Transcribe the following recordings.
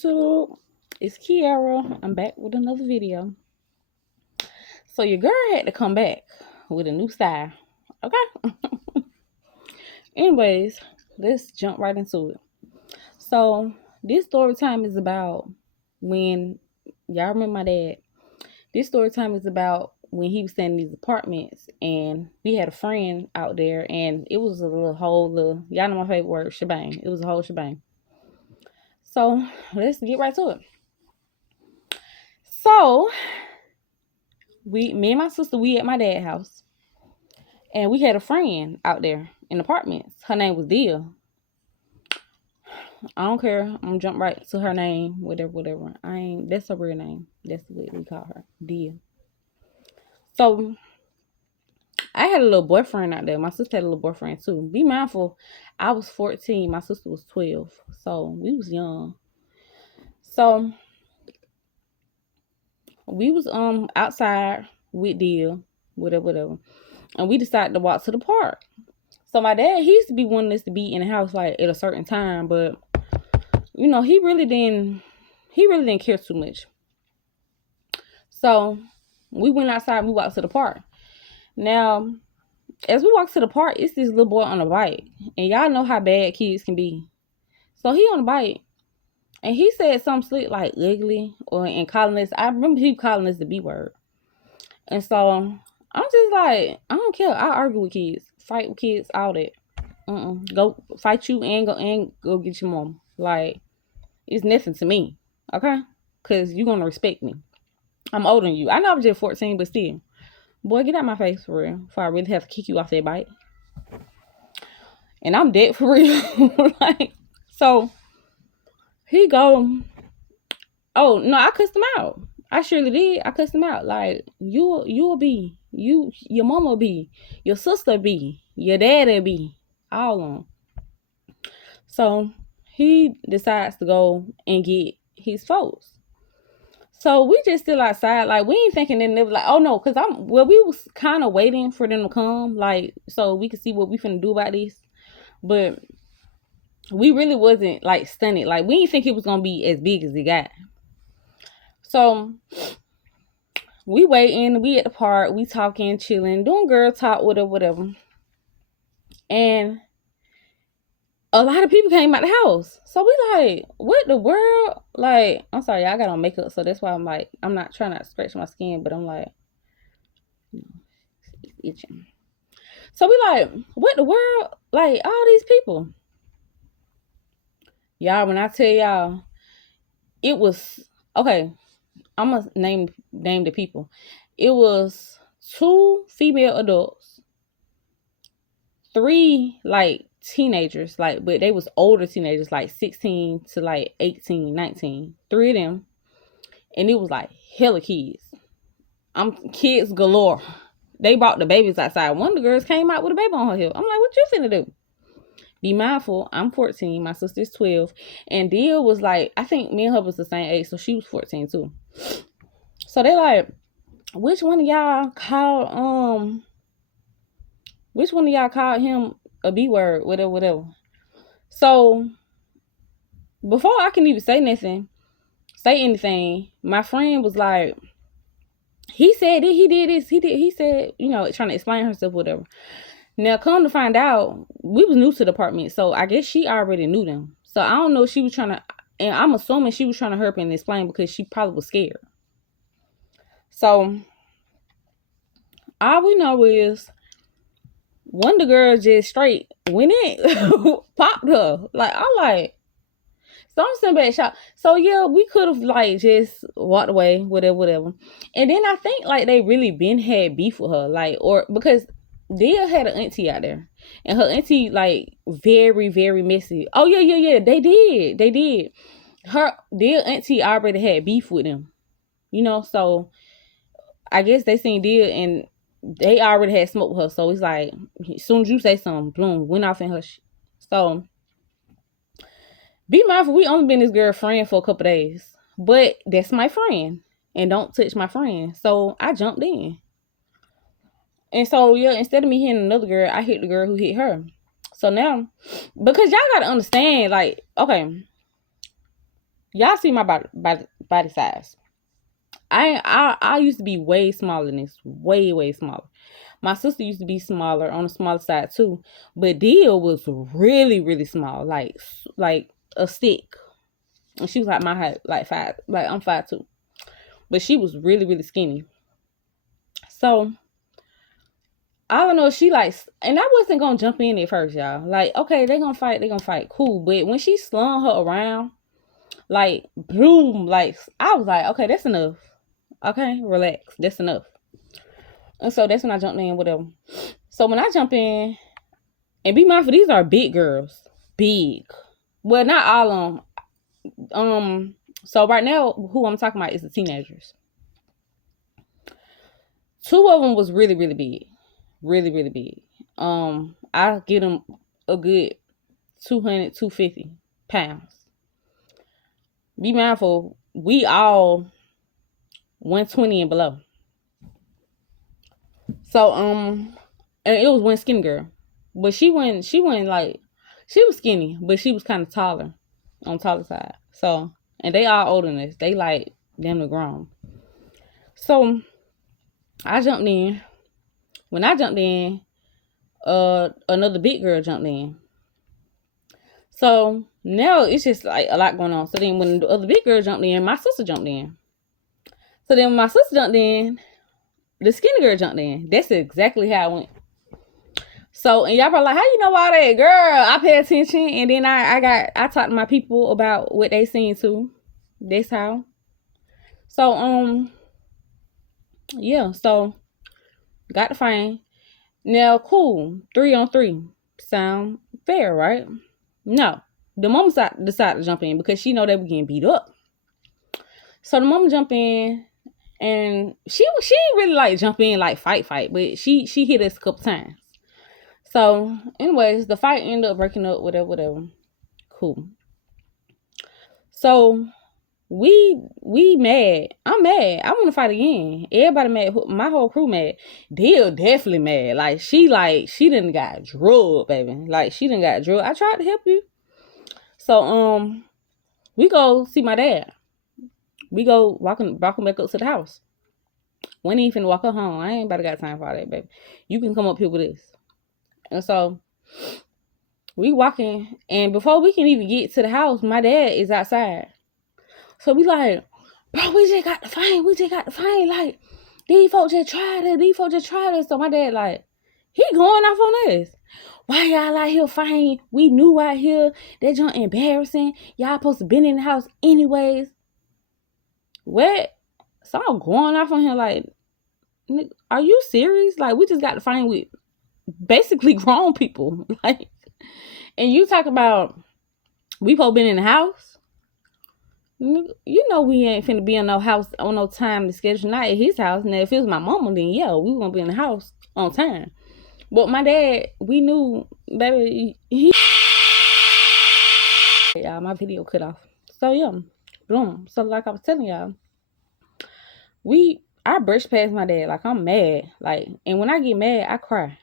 YouTube? It's Kiara. I'm back with another video. So your girl had to come back with a new style. Okay? Anyways, let's jump right into it. So this story time is about when y'all remember my dad. This story time is about when he was staying in these apartments and we had a friend out there and it was a whole y'all know my favorite word, shebang. It was a whole shebang. So let's get right to it. So me and my sister, we at my dad's house. And we had a friend out there in the apartments. Her name was Dia. I don't care. I'm gonna jump right to her name, whatever. That's her real name. That's what we call her. Dia. So I had a little boyfriend out there. My sister had a little boyfriend too. Be mindful, I was 14, my sister was 12. So we was young. So we was outside with Dia, whatever. And we decided to walk to the park. So my dad, he used to be wanting us to be in the house like at a certain time, but he really didn't care too much. So we went outside, we walked to the park. Now, as we walked to the park, it's this little boy on a bike. And y'all know how bad kids can be. So he on a bike. And he said something slick like ugly and calling us, I remember he calling us the B word. And so I'm just like, I don't care. I argue with kids, fight with kids, all that. Go fight you and go get your mom. Like, it's nothing to me, okay? Because you're going to respect me. I'm older than you. I know I'm just 14, but still. Boy, get out my face for real. Before I really have to kick you off that bike. And I'm dead for real. So, he go, oh, no, I cussed him out. I surely did. I cussed him out. Like, you'll be. Your mama be. Your sister be. Your daddy be. All on. So, he decides to go and get his folks. So we just still outside, like we ain't thinking that they was like, oh no, because we was kind of waiting for them to come, like so we could see what we finna do about this, but we really wasn't like stunned, like we didn't think it was gonna be as big as it got. So we waiting, we at the park, we talking, chilling, doing girl talk, whatever, and a lot of people came out the house. So we like, what the world? Like, I'm sorry, I got on makeup, so that's why I'm like, I'm not trying to scratch my skin, but I'm like, it's itching. So we like, what the world? Like, all these people. Y'all, when I tell y'all, it was, okay, I'm going to name the people. It was 2 female adults, 3, like, teenagers, like, but they was older teenagers, like 16 to like 18, 19. 3 of them. And it was like hella kids. Kids galore. They brought the babies outside. One of the girls came out with a baby on her hip. I'm like, what you finna do? Be mindful, I'm 14, my sister's 12. And Dia was like, I think me and her was the same age, so she was 14 too. So they like, which one of y'all called him a B word, whatever. So before I can even say anything, my friend was like, he said that he did this, he said, trying to explain herself, whatever. Now, come to find out, we was new to the apartment, so I guess she already knew them. So I don't know if she was trying to, and I'm assuming she was trying to hurry up and explain because she probably was scared. So all we know is one of the girls just straight went in, popped her. Like, I'm like, so I'm sitting back in shock. So yeah, we could have like just walked away, whatever. And then I think like they really been had beef with her, like, or because Dia had an auntie out there, and her auntie like very, very messy. Oh yeah, they did. Her Dia auntie already had beef with them, so I guess they seen Dia and they already had smoke with her. So it's like, as soon as you say something, boom, went off in her. So be mindful, we only been this girl friend for a couple days, but that's my friend, and don't touch my friend. So I jumped in. And so, yeah, instead of me hitting another girl, I hit the girl who hit her. So now, because y'all got to understand, like, okay, y'all see my body size. I used to be way smaller than this, way smaller. My sister used to be smaller, on the smaller side too, but Deal was really small, like a stick. And she was like my height, like five, like I'm 5'2", but she was really skinny. So I don't know. She like, and I wasn't gonna jump in at first, y'all. Like, okay, they gonna fight, cool. But when she slung her around, like, boom, like I was like, okay, that's enough. Okay, relax, that's enough. And so that's when I jumped in, whatever. So when I jump in, and be mindful, these are big girls, big. Well, not all of them. So right now, who I'm talking about is the teenagers. 2 of them was really big, really big. I get them a good 200, 250 pounds. Be mindful, we all 120 and below. So and it was one skinny girl, but she went like, she was skinny, but she was kind of taller, on the taller side. So, and they all older than us. They like them to grown. So I jumped in. When I jumped in, another big girl jumped in. So now it's just like a lot going on. So then when the other big girl jumped in, my sister jumped in. So then when my sister jumped in, the skinny girl jumped in. That's exactly how it went. So, and y'all probably like, how you know all that? Girl, I pay attention, and then I talked to my people about what they seen too. That's how. So, yeah, so got the fine. Now, cool. 3-on-3. Sound fair, right? No. The mom decided to jump in because she know they were getting beat up. So the mom jumped in, and she didn't really like jump in like fight, but she hit us a couple times. So, anyways, the fight ended up breaking up, whatever. Cool. So we mad. I'm mad. I want to fight again. Everybody mad. My whole crew mad. Deal definitely mad. Like she didn't got drugged, baby. Like she didn't got drugged. I tried to help you. So we go see my dad. We go walking back up to the house. We ain't even walk her home. I ain't about to got time for all that, baby. You can come up here with us. And so we walking, and before we can even get to the house, my dad is outside. So we like, bro, we just got the fine. Like, these folks just tried it. So my dad like, he going off on us. Why y'all out here fighting? We knew out here. That junk embarrassing. Y'all supposed to been in the house anyways. What? So I'm going off on him like, are you serious? Like, we just got to fight with basically grown people. Like, and you talk about we supposed been in the house. You know we ain't finna be in no house on no time to schedule, not at his house. Now if it was my mama, then yeah, we gonna be in the house on time. But my dad, we knew, baby, y'all, my video cut off. So yeah, boom. So like I was telling y'all, I brushed past my dad. Like I'm mad. Like, and when I get mad, I cry.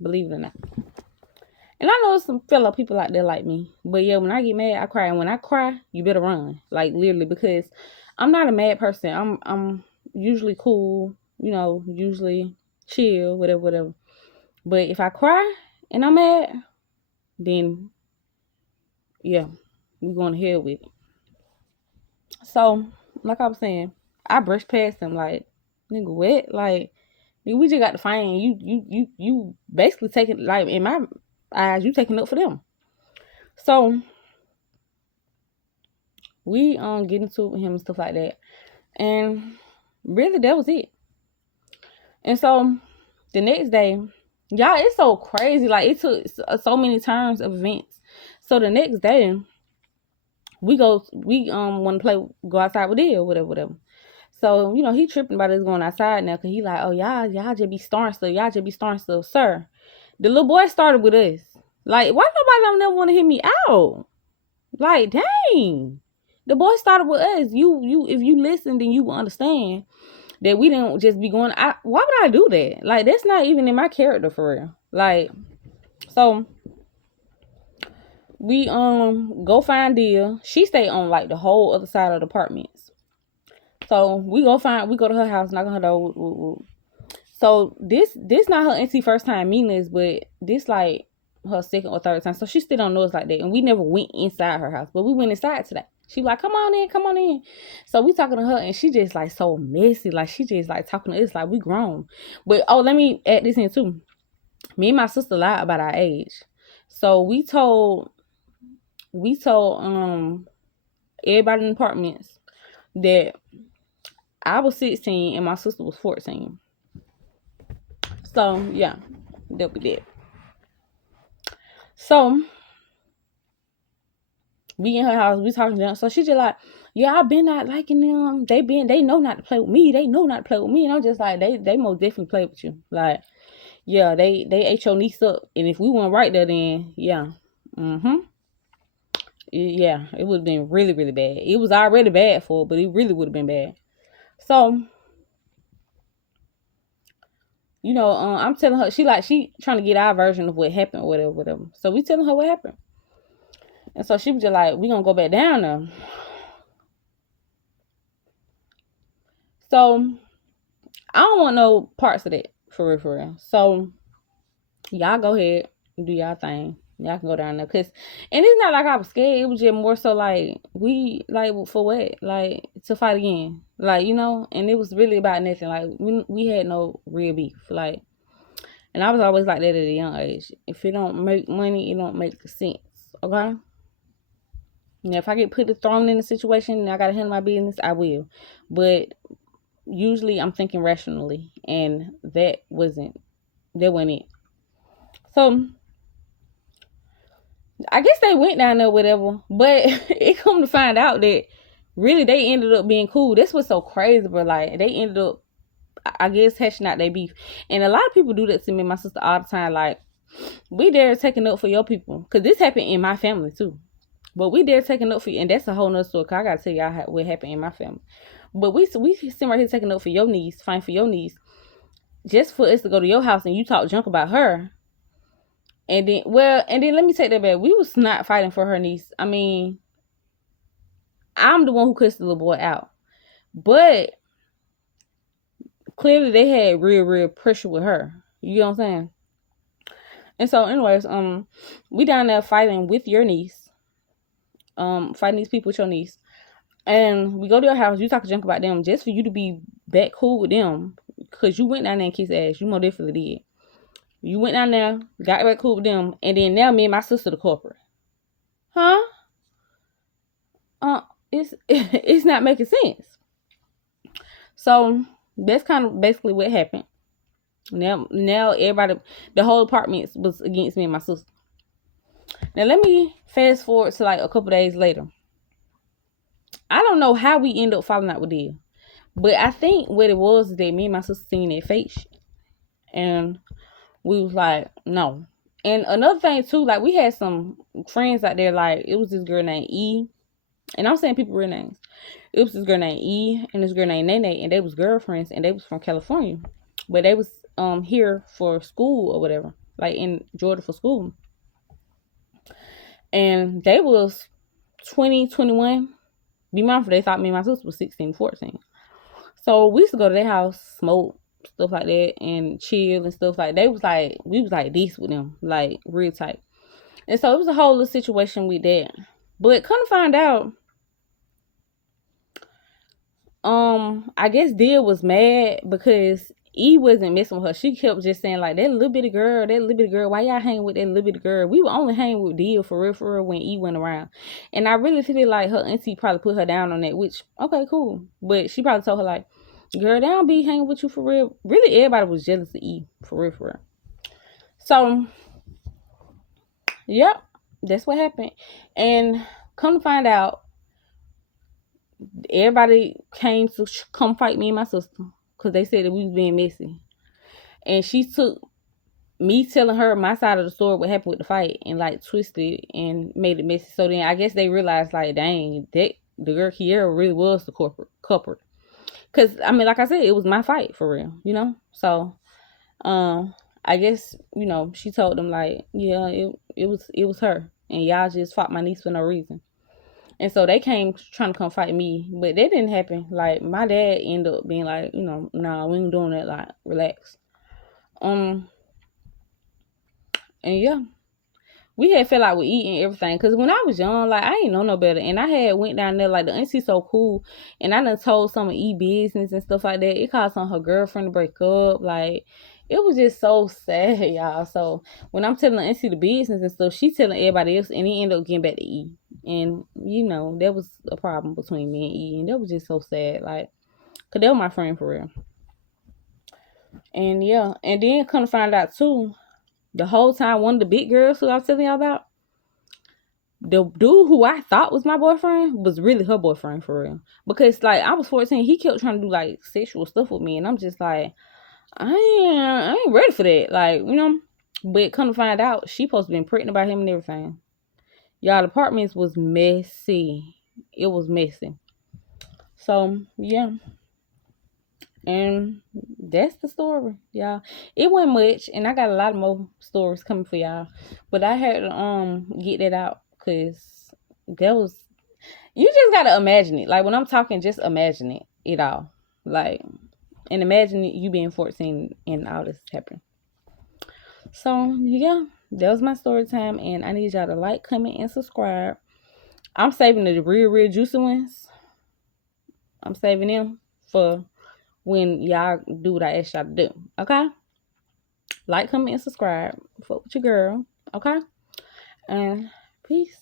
Believe it or not. And I know some fellow people out there like me. But yeah, when I get mad, I cry. And when I cry, you better run. Like literally, because I'm not a mad person. I'm usually cool, usually chill, whatever. But if I cry and I'm mad, then yeah, we're going to hell with it. So, like I was saying, I brushed past him like, nigga, what? Like, nigga, we just got to find you basically taking, like, in my eyes, you taking up for them. So we get into it with him and stuff like that. And really that was it. And so the next day, y'all, it's so crazy. Like it took so many turns of events. So the next day, we want to go outside with Dale, whatever. So, he tripping about us going outside now because he like, oh, y'all just be starting stuff. Sir, the little boy started with us. Like, why nobody don't never want to hear me out? Like, dang. The boy started with us. You if you listen, then you will understand that we don't just be going. Why would I do that? Like, that's not even in my character for real. Like, so We go find Dia. She stayed on like the whole other side of the apartments. So we go to her house, knock on her door. Woo, woo, woo. So this not her auntie first time meeting us, but this like her second or third time. So she still don't know us like that. And we never went inside her house, but we went inside today. She like, come on in, come on in. So we talking to her, and she just like so messy. Like she just like talking to us like we grown. But oh, let me add this in too. Me and my sister lied about our age. So we told everybody in the apartments that I was 16 and my sister was 14. So yeah, that we did. So we in her house, we talking to them. So she just like, yeah, I've been not liking them. They know not to play with me. They know not to play with me. And I'm just like, they most definitely play with you. Like, yeah, they ate your niece up. And if we weren't right there, then yeah, yeah, it would have been really, really bad. It was already bad for her, but it really would have been bad. So, I'm telling her, she trying to get our version of what happened, or whatever, whatever. So we telling her what happened. And so she was just like, we gonna go back down there. So I don't want no parts of that, for real, for real. So y'all go ahead and do y'all thing. Y'all can go down there, and it's not like I was scared. It was just more so like we like for what, like to fight again, like And it was really about nothing. Like we had no real beef, like. And I was always like that at a young age. If it don't make money, it don't make sense. Okay. Now, if I get thrown in a situation and I gotta handle my business, I will. But usually, I'm thinking rationally, and that wasn't it. So I guess they went down there, whatever. But it come to find out that really they ended up being cool. This was so crazy, but like they ended up, I guess, hashing out their beef. And a lot of people do that to me and my sister all the time. Like, we dare taking up for your people, because this happened in my family too. But we dare taking up for you, and that's a whole nother story. Cause I gotta tell y'all what happened in my family. But we sitting right here taking up for your niece, fighting for your niece, just for us to go to your house and you talk junk about her. And then let me take that back. We was not fighting for her niece. I mean, I'm the one who cussed the little boy out, but clearly they had real pressure with her. You know what I'm saying? And so, anyways, we down there fighting with your niece, fighting these people with your niece. And we go to your house, you talk junk about them just for you to be back cool with them. Because you went down there and kissed ass. You more definitely did. You went down there, got back cool with them, and then now me and my sister the corporate. Huh? It's not making sense. So that's kind of basically what happened. Now everybody, the whole apartment was against me and my sister. Now let me fast forward to like a couple days later. I don't know how we end up falling out with Dia, but I think what it was is that me and my sister seen their face, and we was like, no. And another thing too, like we had some friends out there. Like it was this girl named E, and I'm saying people real names. It was this girl named E and this girl named Nene, and they was girlfriends, and they was from California, but they was here for school or whatever, like in Georgia for school. And they was 20, 21. Be mindful, they thought me and my sister was 16, 14. So we used to go to their house, smoke, stuff like that, and chill and stuff like that. We was like this with them, like real tight. And so it was a whole little situation with that. But come to find out, I guess Dia was mad because E wasn't messing with her. She kept just saying like, that little bitty girl, why y'all hanging with that little bitty girl? We were only hanging with Dia for real when E went around. And I really feel like her auntie probably put her down on that, which, okay, cool. But she probably told her like, girl, they don't be hanging with you for real. Really, everybody was jealous of E, for real. So, yep, that's what happened. And come to find out, everybody came to come fight me and my sister because they said that we was being messy. And she took me telling her my side of the story, what happened with the fight, and like twisted and made it messy. So then I guess they realized like, dang, that the girl Kiera really was the culprit. Because I mean, like I said, it was my fight for real, So I guess she told them like, yeah, it was her. and y'all just fought my niece for no reason. And so they came trying to come fight me, but that didn't happen. Like, my dad ended up being like, nah, we ain't doing that. Like, relax. And yeah, we had felt like we eating everything. Cause when I was young, like, I ain't know no better. And I had went down there, like, the auntie so cool. And I done told some of E business and stuff like that. It caused some of her girlfriend to break up. Like, it was just so sad, y'all. So when I'm telling the auntie the business and stuff, she telling everybody else, and it ended up getting back to E. And there was a problem between me and E, and that was just so sad. Like, cause they were my friend for real. And yeah, and then come to find out too, the whole time one of the big girls who I was telling y'all about, the dude who I thought was my boyfriend was really her boyfriend for real. Because like I was 14, he kept trying to do like sexual stuff with me, and I'm just like, I ain't ready for that. Like, But come to find out, she supposed to been pregnant by him and everything. Y'all, the Partments was messy. It was messy. So yeah. And that's the story, y'all. It wasn't much, and I got a lot more stories coming for y'all. But I had to get that out because that was, you just gotta imagine it. Like when I'm talking, just imagine it all. Like, and imagine you being 14 and all this happening. So yeah, that was my story time, and I need y'all to like, comment, and subscribe. I'm saving the real juicy ones. I'm saving them for when y'all do what I asked y'all to do. Okay? Like, comment, and subscribe. Fuck with your girl. Okay? And peace.